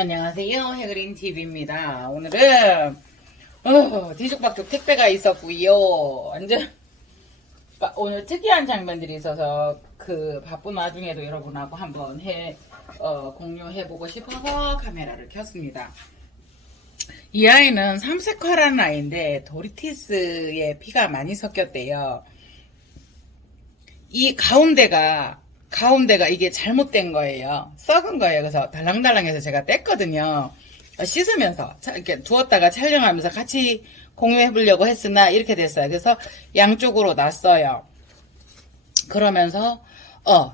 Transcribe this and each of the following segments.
안녕하세요. 해그린TV입니다. 오늘은 뒤죽박죽 택배가 있었고요. 완전 오늘 특이한 장면들이 있어서 그 바쁜 와중에도 여러분하고 한번 공유해보고 싶어서 카메라를 켰습니다. 이 아이는 삼색화라는 아이인데 도리티스에 피가 많이 섞였대요. 이 가운데가 이게 잘못된 거예요. 썩은 거예요. 그래서 달랑달랑해서 제가 뗐거든요. 씻으면서 이렇게 두었다가 촬영하면서 같이 공유해 보려고 했으나 이렇게 됐어요. 그래서 양쪽으로 놨어요. 그러면서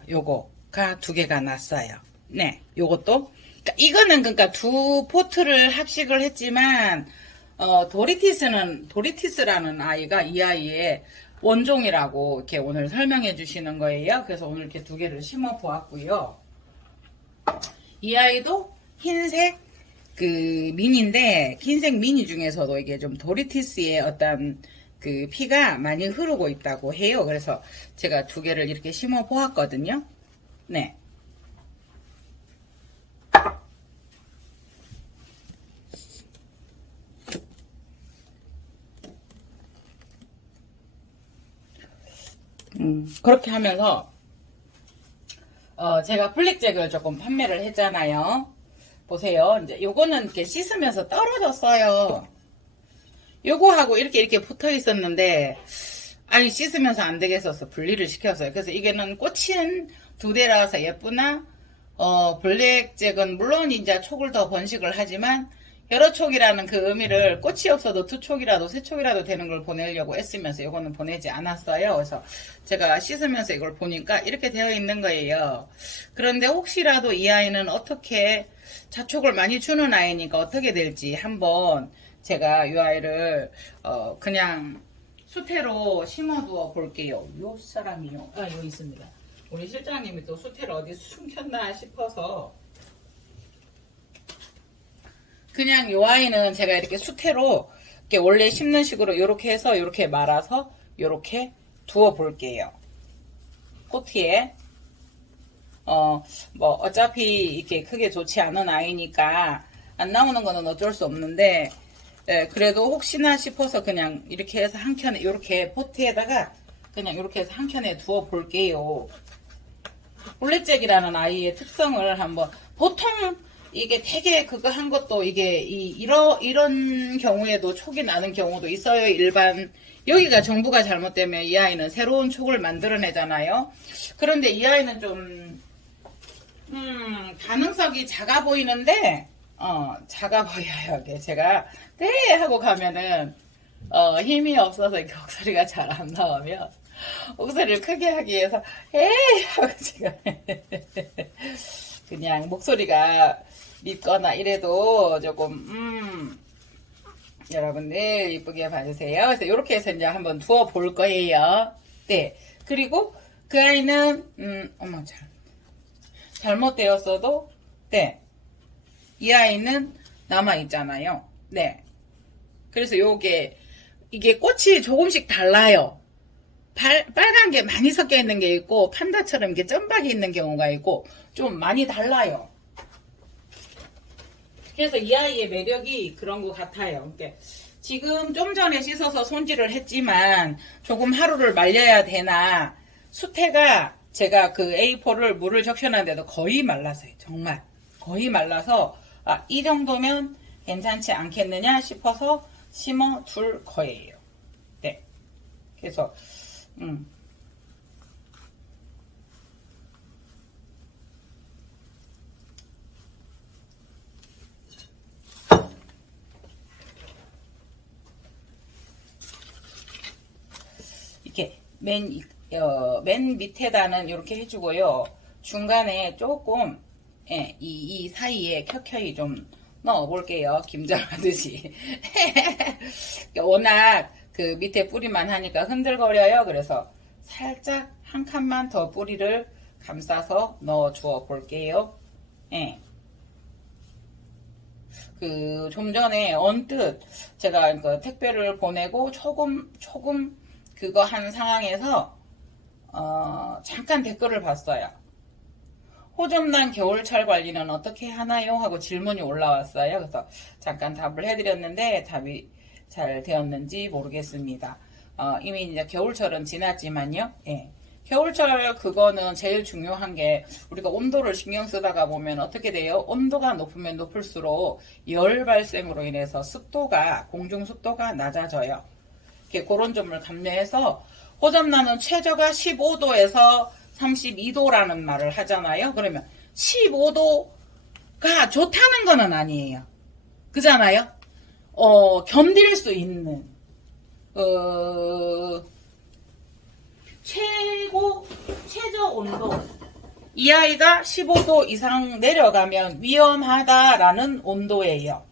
요거가 두 개가 났어요. 네, 요것도 이거는 그러니까 두 포트를 합식을 했지만 도리티스라는 아이가 이 아이의 원종이라고 이렇게 오늘 설명해 주시는 거예요. 그래서 오늘 이렇게 두 개를 심어 보았고요. 이 아이도 흰색 그 미니인데 흰색 미니 중에서도 이게 좀 도리티스의 어떤 그 피가 많이 흐르고 있다고 해요. 그래서 제가 두 개를 이렇게 심어 보았거든요. 네. 그렇게 하면서 제가 플릭잭을 조금 판매를 했잖아요. 보세요. 이제 요거는 이렇게 씻으면서 떨어졌어요. 요거하고 이렇게 붙어 있었는데 아니 씻으면서 안 되겠어서 분리를 시켰어요. 그래서 이게는 꽂힌 두 대라서 예쁘나 블랙잭은 물론 이제 촉을 더 번식을 하지만 여러 촉이라는 그 의미를 꽃이 없어도 두 촉이라도 세 촉이라도 되는 걸 보내려고 애쓰면서 이거는 보내지 않았어요. 그래서 제가 씻으면서 이걸 보니까 이렇게 되어 있는 거예요. 그런데 혹시라도 이 아이는 어떻게 자촉을 많이 주는 아이니까 어떻게 될지 한번 제가 이 아이를 그냥 수태로 심어두어 볼게요. 요 사람이요. 여기 있습니다. 우리 실장님이 또 수태를 어디 숨겼나 싶어서 그냥 요 아이는 제가 이렇게 수태로 이렇게 원래 심는 식으로 이렇게 해서 이렇게 말아서 이렇게 두어 볼게요. 포트에 뭐 어차피 이렇게 크게 좋지 않은 아이니까 안 나오는 거는 어쩔 수 없는데 그래도 혹시나 싶어서 그냥 이렇게 해서 한 켠에 이렇게 포트에다가 그냥 이렇게 해서 한 켠에 두어 볼게요. 블랙잭이라는 아이의 특성을 한번 보통 이게 되게 그거 한 것도 이게 이런 경우에도 촉이 나는 경우도 있어요. 일반 여기가 정부가 잘못되면 이 아이는 새로운 촉을 만들어내잖아요. 그런데 이 아이는 좀 가능성이 작아 보이는데 작아 보여요. 제가 네 하고 가면은 힘이 없어서 이렇게 목소리가 잘 안 나오면 목소리를 크게 하기 위해서 에이 하고 제가 그냥 목소리가 밉거나 이래도 조금 여러분들 이쁘게 봐주세요. 그래서 이렇게 해서 이제 한번 두어 볼 거예요. 네. 그리고 그 아이는 어머 잘못되었어도 네. 이 아이는 남아 있잖아요. 네. 그래서 이게 꽃이 조금씩 달라요. 빨간 게 많이 섞여 있는 게 있고 판다처럼 이렇게 점박이 있는 경우가 있고 좀 많이 달라요. 그래서 이 아이의 매력이 그런 것 같아요. 그러니까 지금 좀 전에 씻어서 손질을 했지만 조금 하루를 말려야 되나 수태가 제가 그 A4를 물을 적셔놨는데도 거의 말랐어요. 정말 거의 말라서 이 정도면 괜찮지 않겠느냐 싶어서 심어 둘 거예요. 네. 그래서 이렇게 맨 밑에다는 이렇게 해주고요. 중간에 조금 이 사이에 켜켜이 좀 넣어 볼게요. 김장하듯이. 워낙 그 밑에 뿌리만 하니까 흔들거려요. 그래서 살짝 한 칸만 더 뿌리를 감싸서 넣어 주어 볼게요. 예. 그 좀 전에 언뜻 제가 그 택배를 보내고 조금 그거 한 상황에서 잠깐 댓글을 봤어요. 호접란 겨울철 관리는 어떻게 하나요? 하고 질문이 올라왔어요. 그래서 잠깐 답을 해드렸는데 답이 잘 되었는지 모르겠습니다. 이미 이제 겨울철은 지났지만요. 예. 겨울철 그거는 제일 중요한 게 우리가 온도를 신경 쓰다가 보면 어떻게 돼요? 온도가 높으면 높을수록 열 발생으로 인해서 습도가 공중 습도가 낮아져요. 그런 점을 감내해서 호접란은 최저가 15도에서 32도라는 말을 하잖아요. 그러면 15도가 좋다는 거는 아니에요. 그잖아요. 견딜 수 있는 최저 온도 이 아이가 15도 이상 내려가면 위험하다라는 온도예요.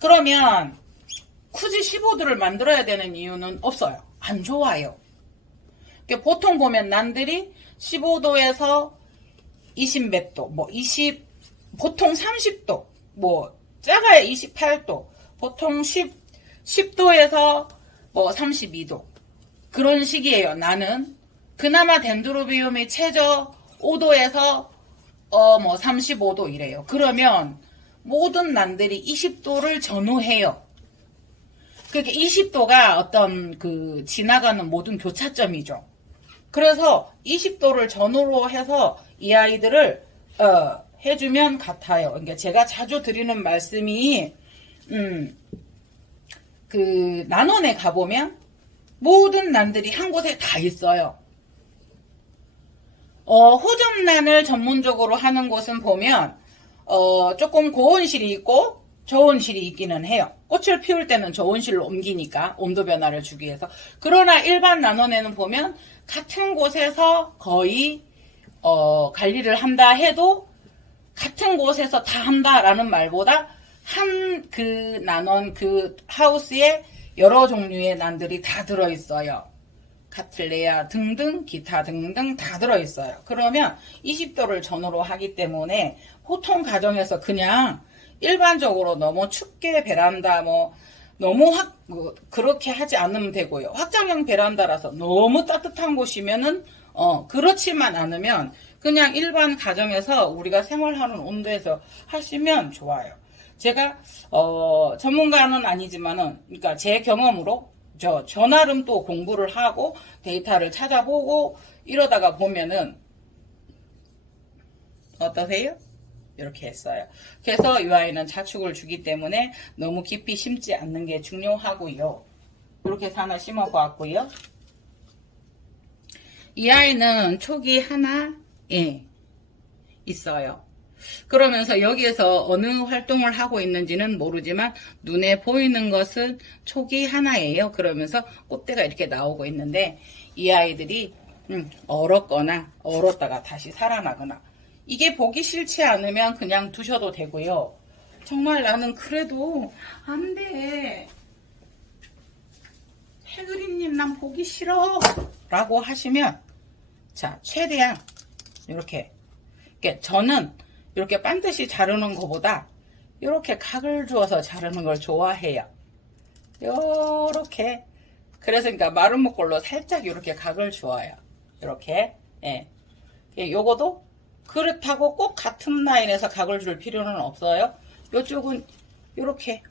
그러면 굳이 15도를 만들어야 되는 이유는 없어요. 안 좋아요. 보통 보면 난들이 15도에서 20몇 도, 보통 30도, 작아야 28도, 보통 10도에서 32도. 그런 식이에요. 나는 그나마 덴드로비움이 최저 5도에서 35도 이래요. 그러면 모든 난들이 20도를 전후해요. 그러니까 20도가 어떤 지나가는 모든 교차점이죠. 그래서 20도를 전후로 해서 이 아이들을 해주면 같아요. 그러니까 제가 자주 드리는 말씀이 난원에 가보면 모든 난들이 한 곳에 다 있어요. 호접란을 전문적으로 하는 곳은 보면 조금 고온실이 있고 저온실이 있기는 해요. 꽃을 피울 때는 저온실로 옮기니까 온도 변화를 주기 위해서. 그러나 일반 난원에는 보면 같은 곳에서 거의 관리를 한다 해도 같은 곳에서 다 한다라는 말보다 한 난원 하우스에 여러 종류의 난들이 다 들어있어요. 카틀레아 등등 기타 등등 다 들어있어요. 그러면 20도를 전후로 하기 때문에 보통 가정에서 그냥 일반적으로 너무 춥게 베란다 너무 그렇게 하지 않으면 되고요. 확장형 베란다라서 너무 따뜻한 곳이면은 그렇지만 않으면 그냥 일반 가정에서 우리가 생활하는 온도에서 하시면 좋아요. 제가 전문가는 아니지만은 그러니까 제 경험으로 저 나름 또 공부를 하고 데이터를 찾아보고 이러다가 보면은 어떠세요? 이렇게 했어요. 그래서 이 아이는 자축을 주기 때문에 너무 깊이 심지 않는 게 중요하고요. 이렇게 해서 하나 심어 보았고요. 이 아이는 촉이 하나 있어요. 그러면서 여기에서 어느 활동을 하고 있는지는 모르지만 눈에 보이는 것은 촉이 하나예요. 그러면서 꽃대가 이렇게 나오고 있는데 이 아이들이 얼었거나 얼었다가 다시 살아나거나 이게 보기 싫지 않으면 그냥 두셔도 되고요. 정말 나는 그래도 안 돼. 해그린님 난 보기 싫어 라고 하시면 자 최대한 이렇게 저는 이렇게 반드시 자르는 것보다 이렇게 각을 주어서 자르는 걸 좋아해요. 요렇게 그래서 그러니까 마른 목골로 살짝 이렇게 각을 주어요. 이렇게 요거도 그렇다고 꼭 같은 라인에서 각을 줄 필요는 없어요. 요쪽은 이렇게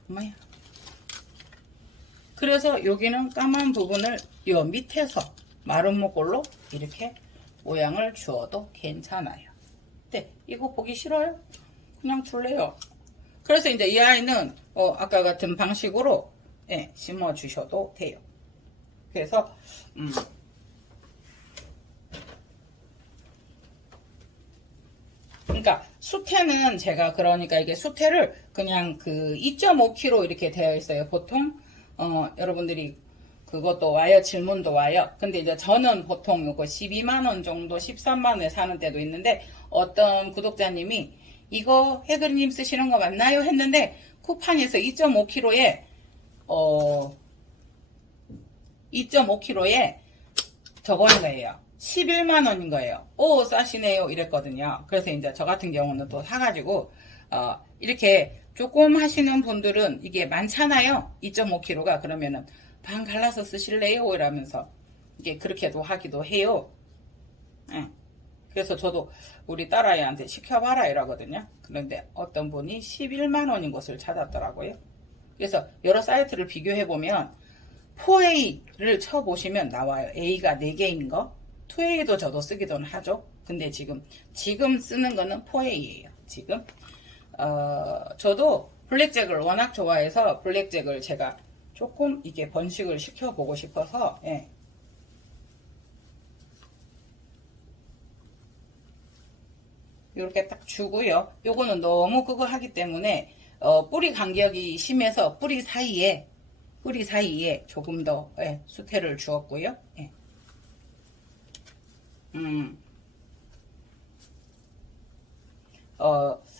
그래서 여기는 까만 부분을 요 밑에서 마른 목골로 이렇게 모양을 주어도 괜찮아요. 네, 이거 보기 싫어요? 그냥 줄래요. 그래서 이제 이 아이는 아까 같은 방식으로 심어 주셔도 돼요. 그래서 그러니까 수태는 제가 그러니까 이게 수태를 그냥 2.5kg 이렇게 되어 있어요. 보통 여러분들이 그것도 와요. 질문도 와요. 근데 이제 저는 보통 이거 12만원 정도 13만원에 사는 때도 있는데 어떤 구독자님이 이거 해그리님 쓰시는 거 맞나요? 했는데 쿠팡에서 2.5kg에 2.5kg에 저거인 거예요. 11만원인 거예요. 오 싸시네요 이랬거든요. 그래서 이제 저 같은 경우는 또 사가지고 이렇게 조금 하시는 분들은 이게 많잖아요. 2.5kg가 그러면은 반 갈라서 쓰실래요? 이러면서 이게 그렇게도 하기도 해요. 그래서 저도 우리 딸아이한테 시켜봐라 이러거든요. 그런데 어떤 분이 11만 원인 것을 찾았더라고요. 그래서 여러 사이트를 비교해보면 4A를 쳐보시면 나와요. A가 4개인 거. 2A도 저도 쓰기도 하죠. 근데 지금 쓰는 거는 4A예요. 지금 저도 블랙잭을 워낙 좋아해서 블랙잭을 제가 조금 이게 번식을 시켜보고 싶어서 예. 이렇게 딱 주고요. 요거는 너무 그거 하기 때문에 뿌리 간격이 심해서 뿌리 사이에 조금 더 예, 수태를 주었고요. 예.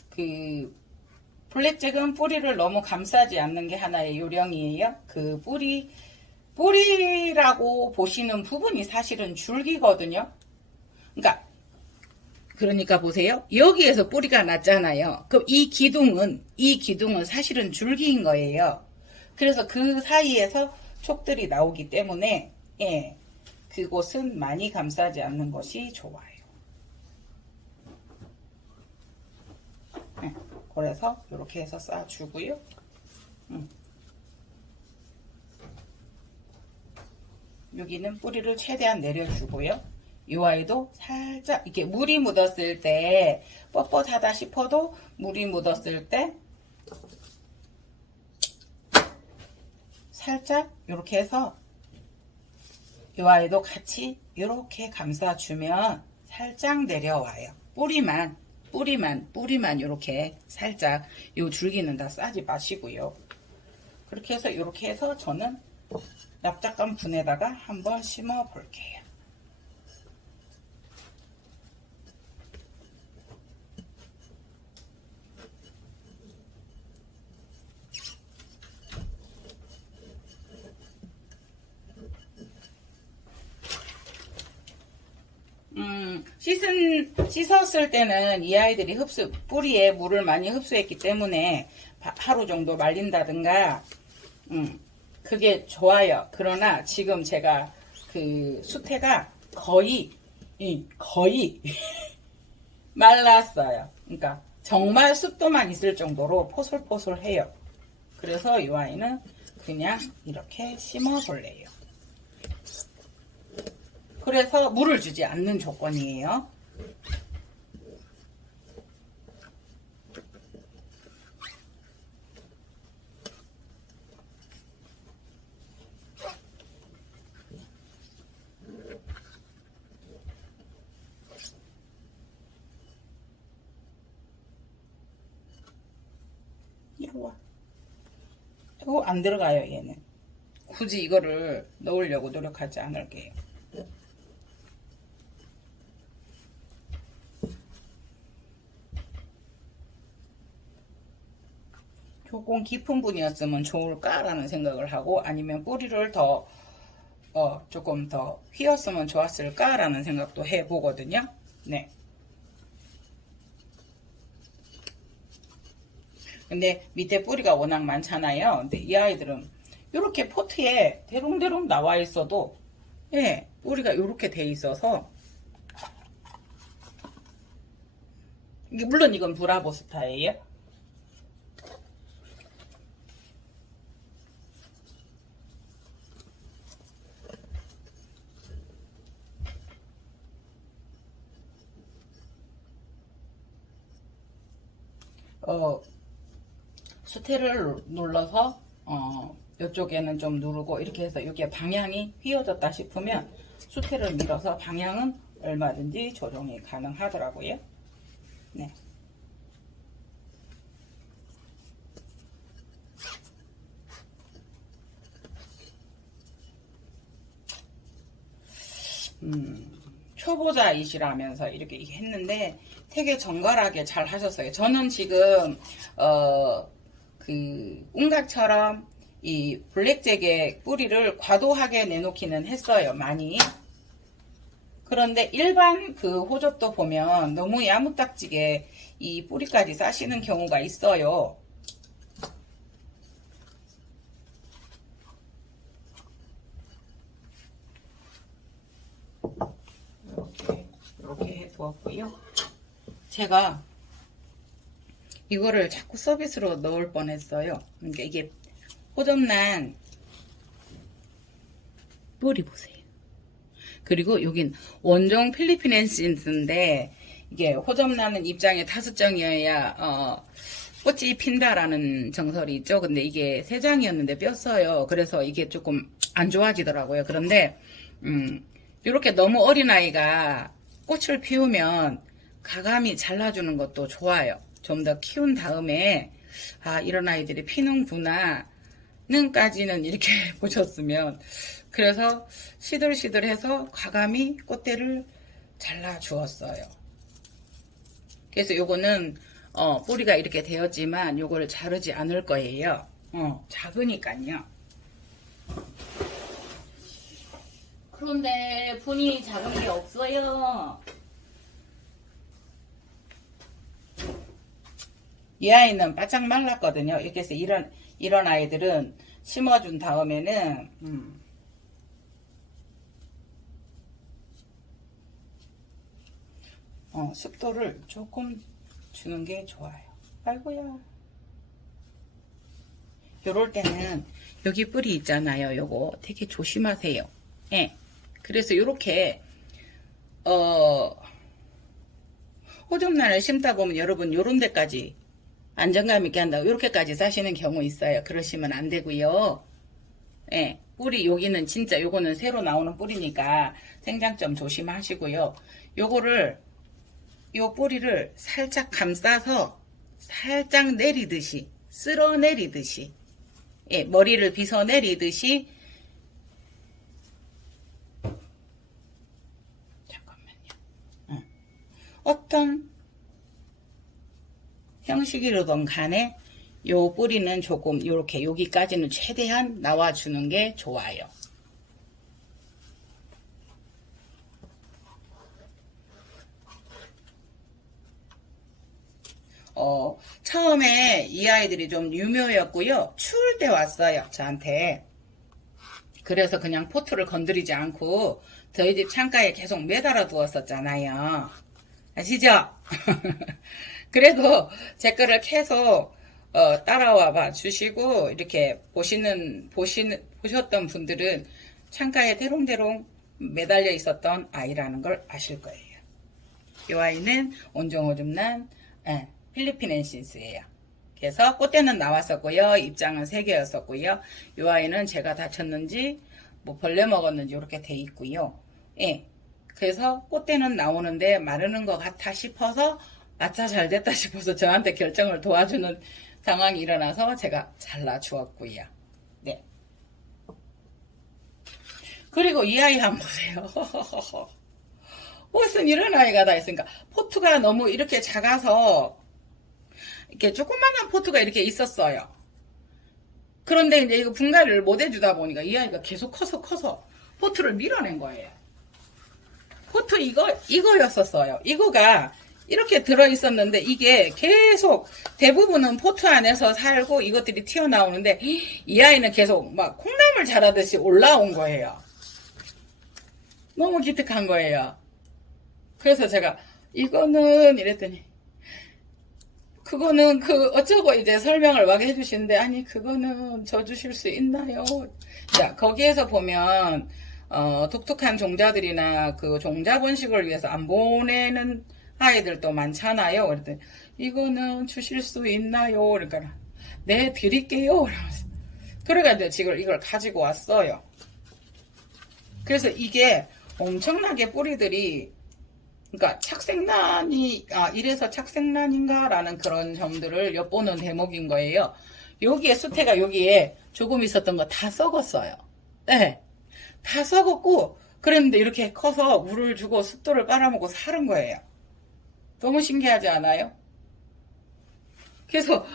그 블랙잭은 뿌리를 너무 감싸지 않는 게 하나의 요령이에요. 그 뿌리라고 보시는 부분이 사실은 줄기거든요. 그러니까 보세요. 여기에서 뿌리가 났잖아요. 그럼 이 기둥은 사실은 줄기인 거예요. 그래서 그 사이에서 촉들이 나오기 때문에 예, 그곳은 많이 감싸지 않는 것이 좋아요. 예, 그래서 이렇게 해서 싸주고요. 여기는 뿌리를 최대한 내려주고요. 이 아이도 살짝 이렇게 물이 묻었을 때 뻣뻣하다 싶어도 물이 묻었을 때 살짝 이렇게 해서 이 아이도 같이 이렇게 감싸주면 살짝 내려와요. 뿌리만 이렇게 살짝 이 줄기는 다 싸지 마시고요. 그렇게 해서 이렇게 해서 저는 납작한 분에다가 한번 심어 볼게요. 씻었을 때는 이 아이들이 뿌리에 물을 많이 흡수했기 때문에 하루 정도 말린다든가, 그게 좋아요. 그러나 지금 제가 그 수태가 거의 말랐어요. 그러니까 정말 습도만 있을 정도로 포솔포솔해요. 그래서 이 아이는 그냥 이렇게 심어 볼래요. 그래서 물을 주지 않는 조건이에요. 이리 와. 이거 안 들어가요, 얘는. 굳이 이거를 넣으려고 노력하지 않을게요. 조금 깊은 분이었으면 좋을까라는 생각을 하고, 아니면 뿌리를 더 조금 더 휘었으면 좋았을까라는 생각도 해보거든요. 네. 근데 밑에 뿌리가 워낙 많잖아요. 근데 이 아이들은 이렇게 포트에 대롱대롱 나와 있어도 예, 뿌리가 이렇게 돼 있어서, 물론 이건 브라보스타예요. 수태를 눌러서 이쪽에는 좀 누르고 이렇게 해서 여기에 방향이 휘어졌다 싶으면 수태를 밀어서 방향은 얼마든지 조정이 가능하더라고요. 네. 초보자이시라면서 이렇게 했는데 되게 정갈하게 잘 하셨어요. 저는 지금 그 웅각처럼 이 블랙잭의 뿌리를 과도하게 내놓기는 했어요. 많이. 그런데 일반 그 호접도 보면 너무 야무딱지게 이 뿌리까지 싸시는 경우가 있어요. 이렇게 해서 주었고요. 제가 이거를 자꾸 서비스로 넣을 뻔했어요. 그러니까 이게 호접란 뿌리 보세요. 그리고 여긴 원종 필리핀ensin인데 이게 호접나는 입장에 타수정이어야 꽃이 핀다라는 정설이 있죠. 근데 이게 3장이었는데 뺐어요. 그래서 이게 조금 안 좋아지더라고요. 그런데 이렇게 너무 어린아이가 꽃을 피우면 가감이 잘라주는 것도 좋아요. 좀 더 키운 다음에 아 이런 아이들이 피는구나 는까지는 이렇게 보셨으면, 그래서 시들시들해서 과감히 꽃대를 잘라 주었어요. 그래서 요거는 뿌리가 이렇게 되었지만 요거를 자르지 않을 거예요. 작으니까요. 그런데 분이 작은 게 없어요. 이 아이는 바짝 말랐거든요. 이렇게 해서 이런 아이들은 심어준 다음에는 습도를 조금 주는 게 좋아요. 아이고야. 요럴 때는 여기 뿌리 있잖아요. 요거 되게 조심하세요. 예. 그래서 요렇게 호접란을 심다 보면 여러분 요런 데까지 안정감 있게 한다고 이렇게까지 싸시는 경우 있어요. 그러시면 안 되고요. 예. 뿌리 여기는 진짜 요거는 새로 나오는 뿌리니까 생장점 조심하시고요. 요거를 요 뿌리를 살짝 감싸서 살짝 내리듯이 쓸어 내리듯이, 예, 머리를 빗어 내리듯이, 잠깐만요. 어떤 형식이로든 간에 요 뿌리는 조금 요렇게 여기까지는 최대한 나와주는 게 좋아요. 처음에 이 아이들이 좀 유묘였고요. 추울 때 왔어요, 저한테. 그래서 그냥 포트를 건드리지 않고 저희 집 창가에 계속 매달아 두었었잖아요. 아시죠? 그래도 제 거를 계속 따라와 봐 주시고 이렇게 보셨던 분들은 창가에 대롱대롱 매달려 있었던 아이라는 걸 아실 거예요. 이 아이는 온종호접란 필리핀ensin스예요. 그래서 꽃대는 나왔었고요. 입장은 3개였었고요. 이 아이는 제가 다쳤는지 뭐 벌레 먹었는지 이렇게 돼 있고요. 예. 그래서 꽃대는 나오는데 마르는 것 같아 싶어서 아차 잘됐다 싶어서 저한테 결정을 도와주는 상황이 일어나서 제가 잘라 주었고요. 네. 그리고 이 아이 한번 보세요. 무슨 이런 아이가 다 있으니까 포트가 너무 이렇게 작아서 이렇게 조그만한 포트가 이렇게 있었어요. 그런데 이제 이거 분갈이를 못 해주다 보니까 이 아이가 계속 커서 포트를 밀어낸 거예요. 포트 이거였었어요. 이거가 이렇게 들어있었는데 이게 계속 대부분은 포트 안에서 살고 이것들이 튀어나오는데 이 아이는 계속 막 콩나물 자라듯이 올라온 거예요. 너무 기특한 거예요. 그래서 제가 이거는 이랬더니 그거는 어쩌고 이제 설명을 막 해주시는데 아니 그거는 저 주실 수 있나요? 자 거기에서 보면 독특한 종자들이나 그 종자 번식을 위해서 안 보내는 아이들도 많잖아요. 그랬더니 이거는 주실 수 있나요? 그러니까 네 드릴게요. 그래가지고 지금 이걸 가지고 왔어요. 그래서 이게 엄청나게 뿌리들이 그러니까 착색란이 이래서 착색란인가 라는 그런 점들을 엿보는 대목인 거예요. 여기에 수태가 여기에 조금 있었던 거 다 썩었어요. 네, 다 썩었고 그랬는데 이렇게 커서 물을 주고 습도를 빨아먹고 사는 거예요. 너무 신기하지 않아요? 그래서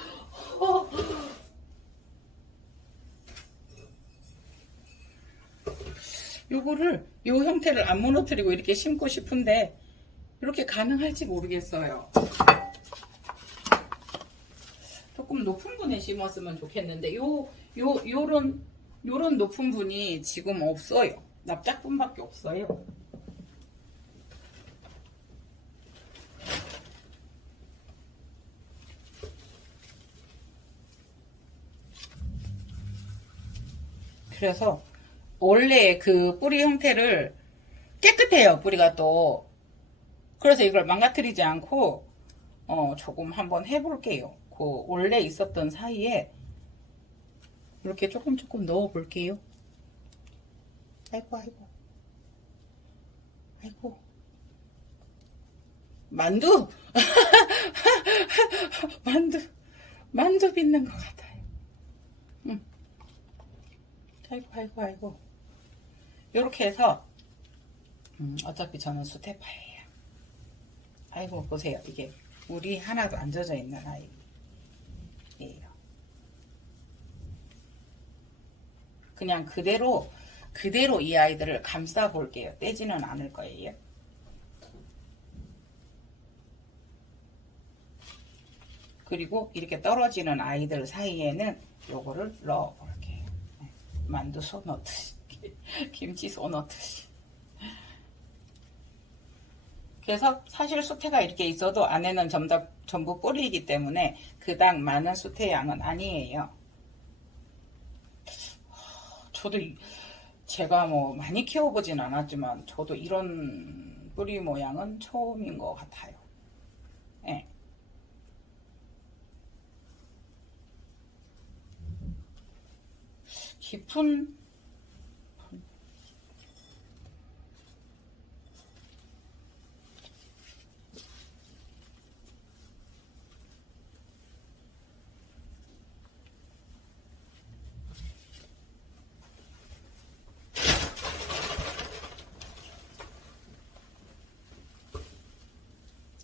요거를 요 형태를 안 무너뜨리고 이렇게 심고 싶은데 이렇게 가능할지 모르겠어요. 조금 높은 분에 심었으면 좋겠는데 요런 높은 분이 지금 없어요. 납작분밖에 없어요. 그래서 원래 그 뿌리 형태를 깨끗해요. 뿌리가 또. 그래서 이걸 망가뜨리지 않고 조금 한번 해볼게요. 그 원래 있었던 사이에 이렇게 조금 넣어 볼게요. 아이고 아이고 아이고 만두 만두 빚는 것 같아요. 응. 아이고 아이고 아이고 이렇게 해서 어차피 저는 수태파예요. 아이고 보세요. 이게 물이 하나도 안 젖어 있는 아이예요. 그냥 그대로 이 아이들을 감싸 볼게요. 떼지는 않을 거예요. 그리고 이렇게 떨어지는 아이들 사이에는 요거를 넣어 볼게요. 만두 소 넣듯이 김치 소 넣듯이. 그래서 사실 수태가 이렇게 있어도 안에는 전부 뿌리이기 때문에 그닥 많은 수태 양은 아니에요. 저도 제가 뭐 많이 키워보진 않았지만 저도 이런 뿌리 모양은 처음인 것 같아요. 네. 깊은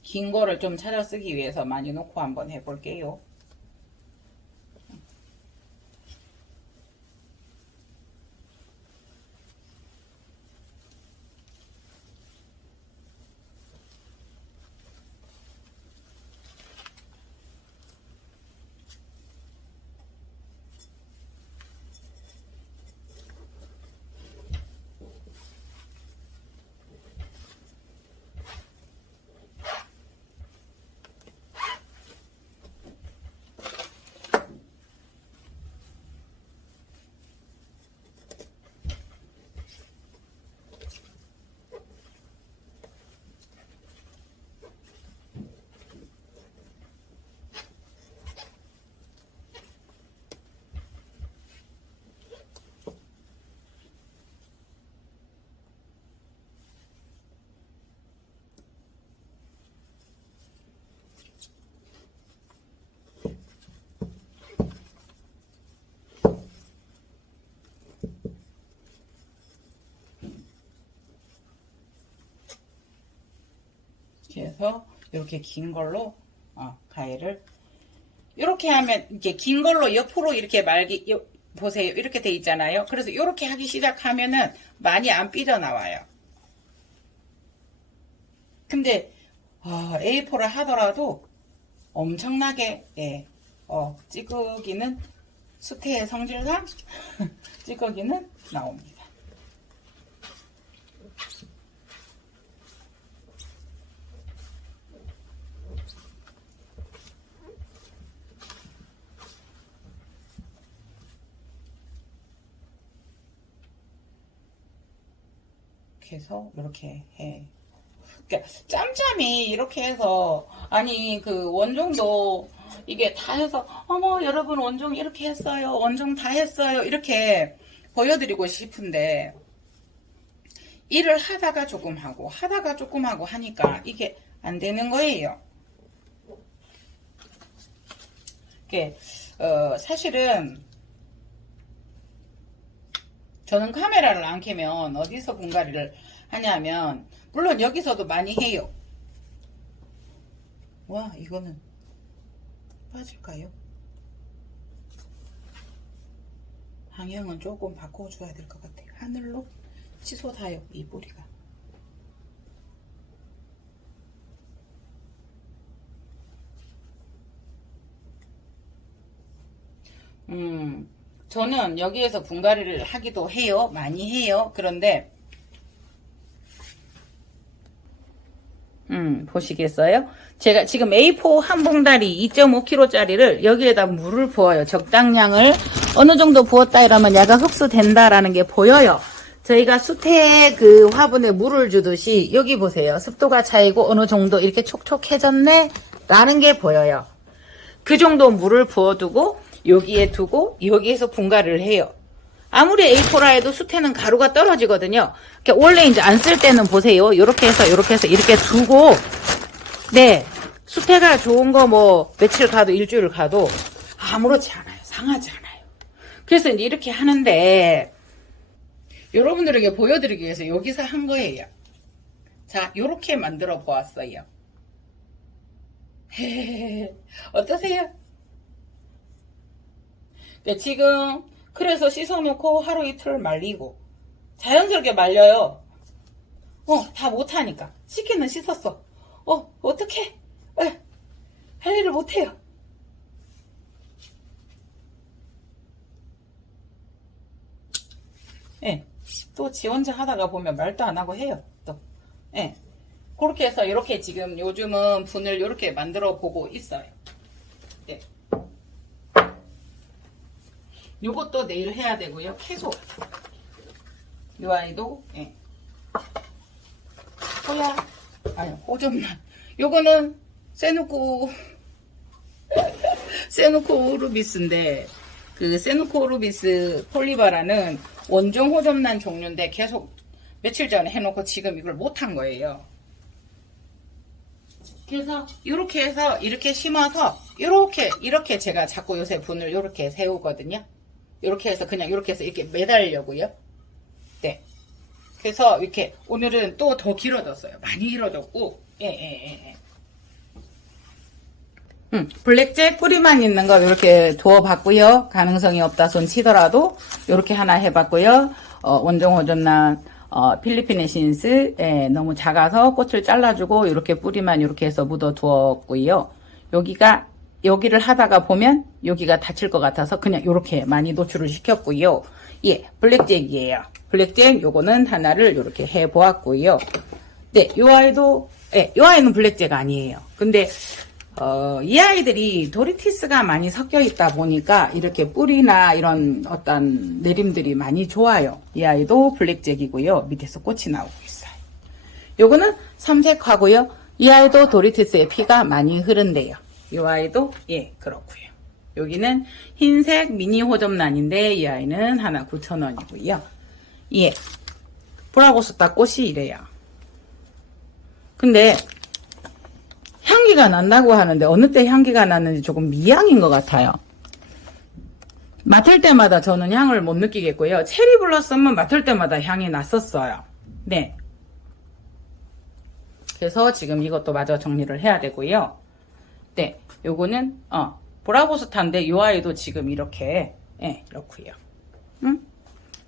긴 거를 좀 찾아 쓰기 위해서 많이 놓고 한번 해볼게요. 그래서 이렇게 긴 걸로 가위를 이렇게 하면 이렇게 긴 걸로 옆으로 이렇게 보세요. 이렇게 돼 있잖아요. 그래서 이렇게 하기 시작하면은 많이 안 삐져나와요. 근데 A4를 하더라도 엄청나게 찌꺼기는 수태의 성질상 찌꺼기는 나옵니다. 해서 이렇게 해. 그러니까 짬짬이 이렇게 해서 아니 그 원종도 이게 다 해서 어머 여러분 원종 이렇게 했어요. 원종 다 했어요. 이렇게 보여드리고 싶은데 일을 하다가 조금 하고 하다가 조금 하고 하니까 이게 안 되는 거예요. 이게 사실은 저는 카메라를 안 켜면 어디서 분갈이를 하냐면 물론 여기서도 많이 해요. 와 이거는 빠질까요? 방향은 조금 바꿔줘야 될 것 같아요. 하늘로 치솟아요 이 뿌리가. 저는 여기에서 분갈이를 하기도 해요. 많이 해요. 그런데 보시겠어요? 제가 지금 A4 한 봉다리 2.5kg짜리를 여기에다 물을 부어요. 적당량을 어느 정도 부었다 이러면 야가 흡수된다라는 게 보여요. 저희가 수태 그 화분에 물을 주듯이 여기 보세요. 습도가 차이고 어느 정도 이렇게 촉촉해졌네 라는 게 보여요. 그 정도 물을 부어두고 여기에 두고 여기에서 분갈이를 해요. 아무리 A4라 해도 수태는 가루가 떨어지거든요. 그러니까 원래 이제 안 쓸 때는 보세요. 이렇게 해서 이렇게 두고 네 수태가 좋은 거 뭐 며칠 가도 일주일 가도 아무렇지 않아요. 상하지 않아요. 그래서 이제 이렇게 하는데 여러분들에게 보여드리기 위해서 여기서 한 거예요. 자, 요렇게 만들어 보았어요. 어떠세요? 지금 그래서 씻어놓고 하루 이틀 말리고 자연스럽게 말려요. 다 못하니까. 씻기는 씻었어. 어떡해? 할 일을 못해요. 예. 또 지 혼자 하다가 보면 말도 안 하고 해요. 또. 예. 그렇게 해서 이렇게 지금 요즘은 분을 이렇게 만들어 보고 있어요. 예. 요것도 내일 해야 되고요. 계속. 요 아이도, 예. 호접란. 요거는 세누코 오르비스인데, 그 세누코 오르비스 폴리바라는 원종 호접란 종류인데 계속 며칠 전에 해놓고 지금 이걸 못한 거예요. 그래서 이렇게 해서 이렇게 심어서 이렇게 제가 자꾸 요새 분을 이렇게 세우거든요. 이렇게 해서 그냥 이렇게 해서 이렇게 매달려고요. 네. 그래서 이렇게 오늘은 또 더 길어졌어요. 많이 길어졌고 예. 블랙잭 뿌리만 있는 거 이렇게 두어봤고요. 가능성이 없다 손 치더라도 이렇게 하나 해봤고요. 원종 호접란 필리핀의 신스 너무 작아서 꽃을 잘라주고 이렇게 뿌리만 이렇게 해서 묻어 두었고요. 여기를 하다가 보면 여기가 다칠 것 같아서 그냥 이렇게 많이 노출을 시켰고요. 예, 블랙잭이에요. 블랙잭 요거는 하나를 이렇게 해보았고요. 네, 요 아이도 요 아이는 블랙잭 아니에요. 근데 이 아이들이 도리티스가 많이 섞여 있다 보니까 이렇게 뿌리나 이런 어떤 내림들이 많이 좋아요. 이 아이도 블랙잭이고요. 밑에서 꽃이 나오고 있어요. 요거는 삼색화고요. 이 아이도 도리티스의 피가 많이 흐른대요. 이 아이도 예 그렇고요. 여기는 흰색 미니 호접란인데 이 아이는 하나 9,000원이고요. 예, 브라고스타 꽃이 이래요. 근데 향기가 난다고 하는데 어느 때 향기가 났는지 조금 미향인 것 같아요. 맡을 때마다 저는 향을 못 느끼겠고요. 체리 블러썸은 맡을 때마다 향이 났었어요. 네. 그래서 지금 이것도 마저 정리를 해야 되고요. 네. 요거는 보라고스타인데 요 아이도 지금 이렇게 이렇고요.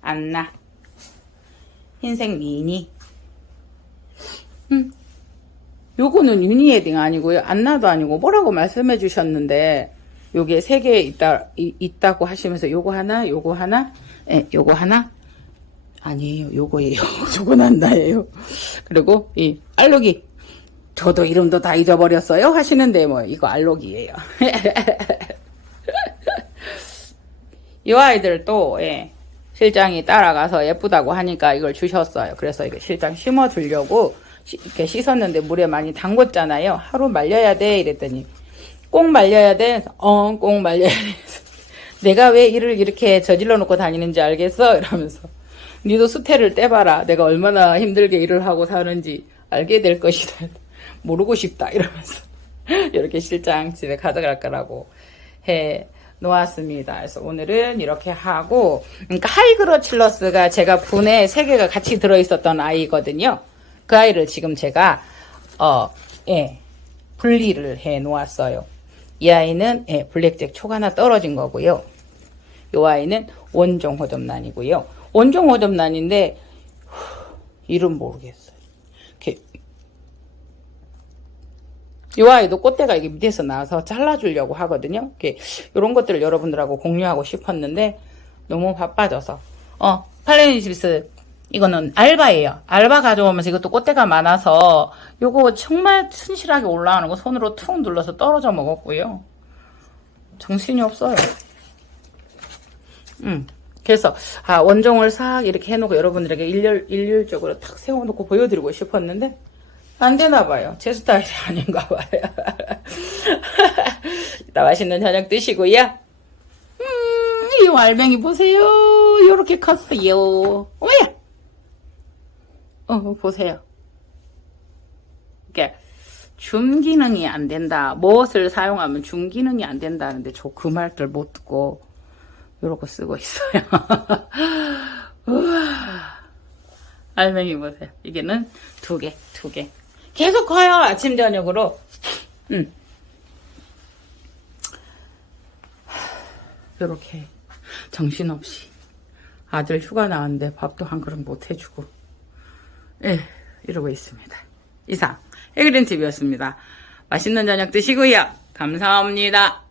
안나 흰색 미니 요거는 유니헤딩 아니고요. 안나도 아니고 뭐라고 말씀해 주셨는데 요게 3개 있다고 하시면서 요거 하나 요거 하나 요거 하나 아니에요. 요거예요. 요건 안나예요. 그리고 이 알록이 저도 이름도 다 잊어버렸어요 하시는데 뭐 이거 알록이에요. 이 아이들 또 실장이 따라가서 예쁘다고 하니까 이걸 주셨어요. 그래서 이거 실장 심어 주려고 이렇게 씻었는데 물에 많이 담궜잖아요. 하루 말려야 돼 이랬더니 꼭 말려야 돼. 꼭 말려야 돼. 내가 왜 일을 이렇게 저질러 놓고 다니는지 알겠어? 이러면서 니도 수태를 떼봐라. 내가 얼마나 힘들게 일을 하고 사는지 알게 될 것이다. 모르고 싶다 이러면서 이렇게 실장 집에 가져갈 거라고 해 놓았습니다. 그래서 오늘은 이렇게 하고, 그러니까 하이그로칠러스가 제가 분에 3개가 같이 들어있었던 아이거든요. 그 아이를 지금 제가 분리를 해 놓았어요. 이 아이는 블랙잭 촉 하나 떨어진 거고요. 이 아이는 원종 호접란이고요. 원종 호접란인데 이름 모르겠어요. 이렇게 이 아이도 꽃대가 이게 밑에서 나와서 잘라주려고 하거든요. 이런 것들을 여러분들하고 공유하고 싶었는데 너무 바빠져서 팔레니실스 이거는 알바예요. 알바 가져오면서 이것도 꽃대가 많아서 요거 정말 튼실하게 올라오는 거 손으로 툭 눌러서 떨어져 먹었고요. 정신이 없어요. 그래서 원종을 싹 이렇게 해놓고 여러분들에게 일률적으로 탁 세워놓고 보여드리고 싶었는데 안 되나 봐요. 제 스타일이 아닌가 봐요. 이따 맛있는 저녁 드시고요. 이 알맹이 보세요. 요렇게 컸어요. 어머야! 보세요. 이게 줌 기능이 안 된다. 무엇을 사용하면 줌 기능이 안 된다는데 저 그 말들 못 듣고 요렇게 쓰고 있어요. 우와. 알맹이 보세요. 이게는 두 개. 계속 커요. 아침 저녁으로. 요렇게 정신없이 아들 휴가 나왔는데 밥도 한 그릇 못 해주고 이러고 있습니다. 이상 해그린TV였습니다. 맛있는 저녁 드시고요. 감사합니다.